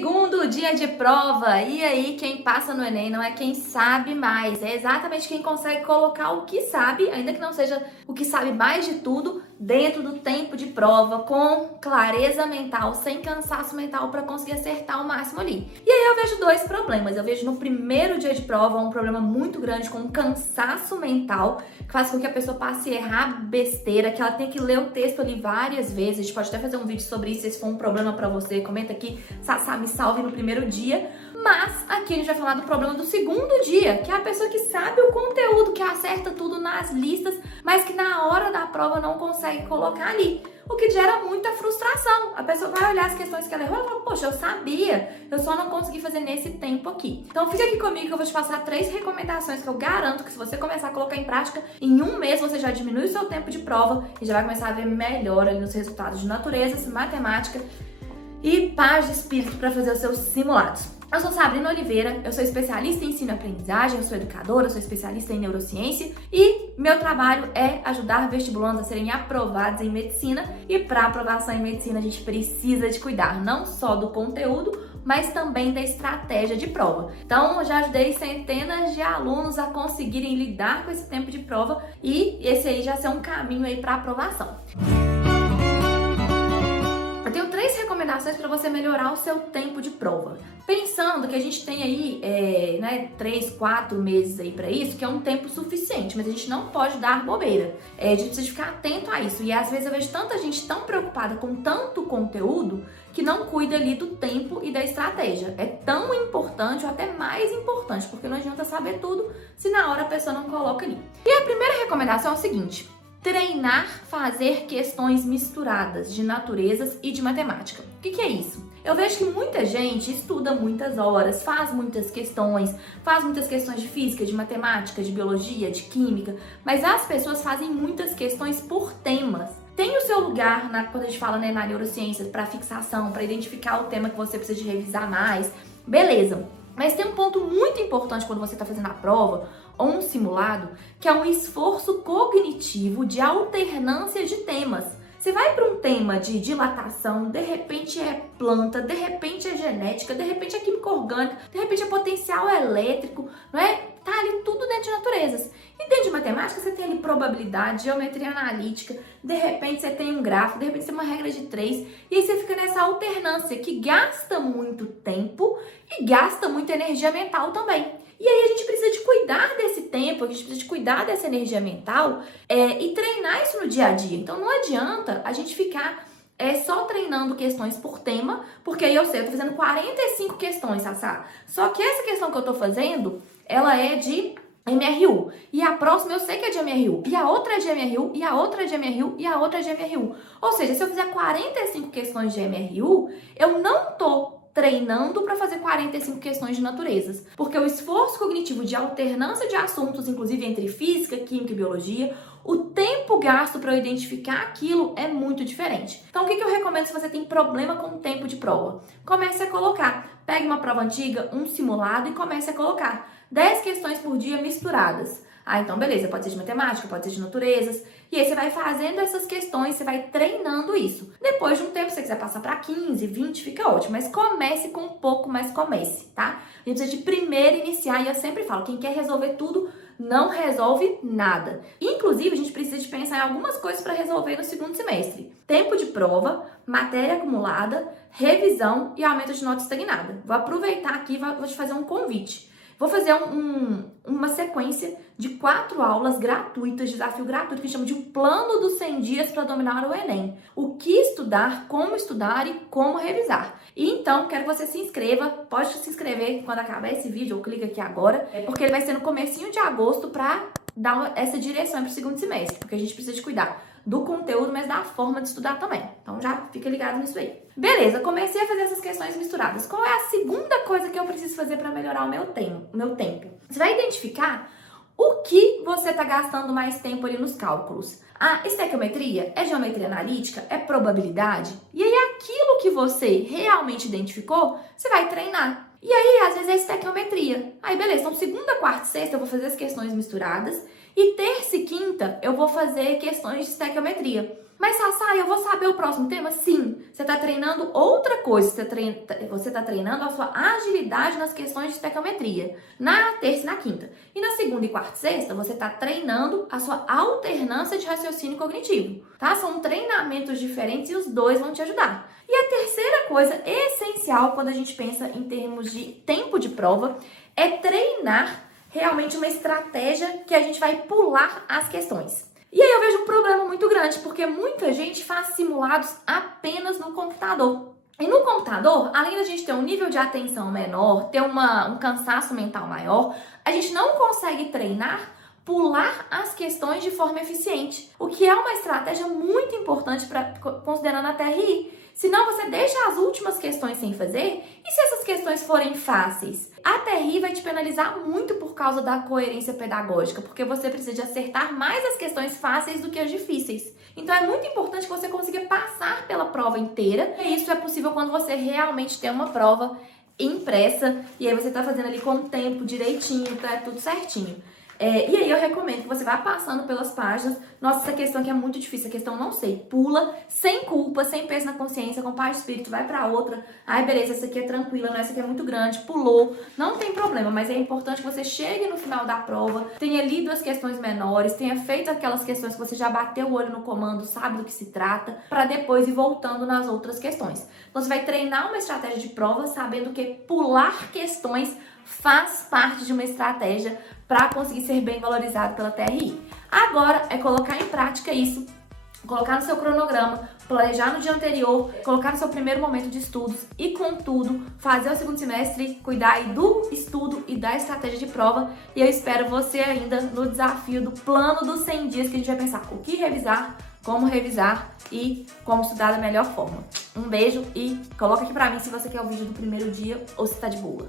Segundo dia de prova, e aí quem passa no Enem não é quem sabe mais, é exatamente quem consegue colocar o que sabe, ainda que não seja o que sabe mais de tudo, dentro do tempo de prova, com clareza mental, sem cansaço mental para conseguir acertar o máximo ali. E aí eu vejo dois problemas, eu vejo no primeiro dia de prova um problema muito grande com cansaço mental, que faz com que a pessoa passe a errar besteira, que ela tenha que ler o texto ali várias vezes. A gente pode até fazer um vídeo sobre isso, se for um problema para você, comenta aqui, Sassá, me salve no primeiro dia. Mas aqui a gente vai falar do problema do segundo dia, que é a pessoa que sabe o conteúdo, que acerta tudo nas listas, mas que na hora da prova não consegue colocar ali. O que gera muita frustração. A pessoa vai olhar as questões que ela errou e fala, poxa, eu sabia, eu só não consegui fazer nesse tempo aqui. Então fica aqui comigo que eu vou te passar 3 recomendações que eu garanto que se você começar a colocar em prática, em um mês você já diminui o seu tempo de prova e já vai começar a ver melhor ali nos resultados de naturezas, matemática e paz de espírito para fazer os seus simulados. Eu sou Sabrina Oliveira, eu sou especialista em ensino e aprendizagem, eu sou educadora, eu sou especialista em neurociência e meu trabalho é ajudar vestibulandos a serem aprovados em medicina, e para aprovação em medicina a gente precisa de cuidar não só do conteúdo, mas também da estratégia de prova. Então eu já ajudei centenas de alunos a conseguirem lidar com esse tempo de prova e esse aí já ser um caminho aí para aprovação. Eu tenho 3 recomendações para você melhorar o seu tempo de prova. Pensando que a gente tem aí 3, 4 meses aí para isso, que é um tempo suficiente, mas a gente não pode dar bobeira. A gente precisa ficar atento a isso. E às vezes eu vejo tanta gente tão preocupada com tanto conteúdo que não cuida ali do tempo e da estratégia. É tão importante ou até mais importante, porque não adianta saber tudo se na hora a pessoa não coloca ali. E a primeira recomendação é o seguinte: treinar fazer questões misturadas de naturezas e de matemática. O que é isso? Eu vejo que muita gente estuda muitas horas, faz muitas questões de física, de matemática, de biologia, de química, mas as pessoas fazem muitas questões por temas. Tem o seu lugar quando a gente fala na neurociência para fixação, para identificar o tema que você precisa de revisar mais, beleza. Mas tem um ponto muito importante quando você está fazendo a prova ou um simulado, que é um esforço cognitivo de alternância de temas. Você vai para um tema de dilatação, de repente é planta, de repente é genética, de repente é química orgânica, de repente é potencial elétrico, não é? Tá ali tudo dentro de naturezas. E dentro de matemática você tem ali probabilidade, geometria analítica, de repente você tem um gráfico, de repente você tem uma regra de 3, e aí você fica nessa alternância que gasta muito tempo e gasta muita energia mental também. E aí a gente precisa de cuidar desse tempo, a gente precisa de cuidar dessa energia mental e treinar isso no dia a dia. Então não adianta a gente ficar só treinando questões por tema, porque aí eu sei, eu tô fazendo 45 questões, Sassá. Só que essa questão que eu tô fazendo, ela é de MRU. E a próxima eu sei que é de MRU. E a outra é de MRU, e a outra é de MRU, e a outra é de MRU. Ou seja, se eu fizer 45 questões de MRU, eu não tô treinando para fazer 45 questões de naturezas, porque o esforço cognitivo de alternância de assuntos, inclusive entre física, química e biologia, o tempo gasto para eu identificar aquilo é muito diferente. Então, o que eu recomendo se você tem problema com o tempo de prova? Comece a colocar. Pegue uma prova antiga, um simulado e comece a colocar 10 questões por dia misturadas. Então beleza, pode ser de matemática, pode ser de naturezas. E aí você vai fazendo essas questões, você vai treinando isso. Depois de um tempo, se você quiser passar para 15, 20, fica ótimo. Mas comece com um pouco, mas comece, tá? A gente precisa de primeiro iniciar, e eu sempre falo, quem quer resolver tudo, não resolve nada. Inclusive, a gente precisa de pensar em algumas coisas para resolver no segundo semestre. Tempo de prova, matéria acumulada, revisão e aumento de nota estagnada. Vou aproveitar aqui e vou te fazer um convite. Vou fazer uma sequência de 4 aulas gratuitas, desafio gratuito, que chama de um plano dos 100 dias para dominar o Enem. O que estudar, como estudar e como revisar. E então, quero que você se inscreva. Pode se inscrever quando acabar esse vídeo, ou clica aqui agora, porque ele vai ser no comecinho de agosto para dar essa direção para o segundo semestre, porque a gente precisa de cuidar do conteúdo, mas da forma de estudar também. Então já fica ligado nisso aí. Beleza, comecei a fazer essas questões misturadas. Qual é a segunda coisa que eu preciso fazer para melhorar o meu tempo? Você vai identificar o que você está gastando mais tempo ali nos cálculos. Estequiometria? É geometria analítica? É probabilidade? E aí aquilo que você realmente identificou, você vai treinar. E aí, às vezes, é estequiometria. Aí, beleza, então segunda, quarta e sexta eu vou fazer as questões misturadas e terça e quinta eu vou fazer questões de estequiometria. Mas, Sassá, eu vou saber o próximo tema? Sim, você está treinando outra coisa, você está treinando a sua agilidade nas questões de estequiometria, na terça e na quinta. E na segunda e quarta e sexta, você está treinando a sua alternância de raciocínio cognitivo, tá? São treinamentos diferentes e os dois vão te ajudar. E a terceira coisa essencial quando a gente pensa em termos de tempo de prova é treinar realmente uma estratégia que a gente vai pular as questões. E aí eu vejo um problema muito grande, porque muita gente faz simulados apenas no computador. E no computador, além da gente ter um nível de atenção menor, ter um cansaço mental maior, a gente não consegue treinar pular as questões de forma eficiente, o que é uma estratégia muito importante considerando a TRI. Senão você deixa as últimas questões sem fazer, e se essas questões forem fáceis? A TRI vai te penalizar muito por causa da coerência pedagógica, porque você precisa de acertar mais as questões fáceis do que as difíceis. Então é muito importante que você consiga passar pela prova inteira, e isso é possível quando você realmente tem uma prova impressa, e aí você tá fazendo ali com o tempo direitinho, tá tudo certinho. E aí eu recomendo que você vá passando pelas páginas. Nossa, essa questão aqui é muito difícil, a questão não sei. Pula, sem culpa, sem peso na consciência, com paz de espírito, vai pra outra. Ai, beleza, essa aqui é tranquila, não, essa aqui é muito grande, pulou. Não tem problema, mas é importante que você chegue no final da prova, tenha lido as questões menores, tenha feito aquelas questões que você já bateu o olho no comando, sabe do que se trata, pra depois ir voltando nas outras questões. Então você vai treinar uma estratégia de prova sabendo que pular questões faz parte de uma estratégia para conseguir ser bem valorizado pela TRI. Agora é colocar em prática isso, colocar no seu cronograma, planejar no dia anterior, colocar no seu primeiro momento de estudos e, contudo, fazer o segundo semestre, cuidar aí do estudo e da estratégia de prova. E eu espero você ainda no desafio do plano dos 100 dias, que a gente vai pensar o que revisar, como revisar e como estudar da melhor forma. Um beijo e coloca aqui pra mim se você quer o vídeo do primeiro dia ou se tá de boa.